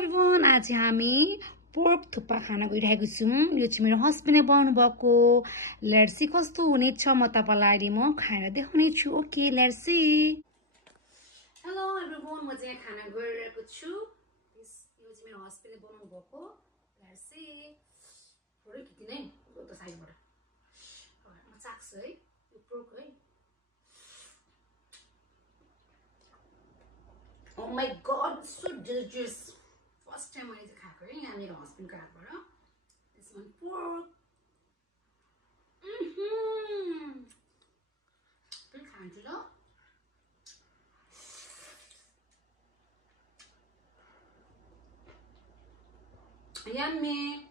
Everyone आज हामी pork thukpa खाना गइरहेको छौं यो चाहिँ मेरो हस्बेन्डले बनाउनु भएको लेट्स सी कस्तो हुनेछ म तपाईलाई म खाएर देखाउने छु okay let's see hello everyone म चाहिँ खाना गरिरहेको छु यो चाहिँ मेरो हस्बेन्डले बनाउनु भएको लेट्स सी थोरै खिच्ने यो त साइडबाट म चाख्छु है यो पोर्क है Oh my god, so delicious. First time I eat it. I'm your husband. This one pork. Good kind of yummy.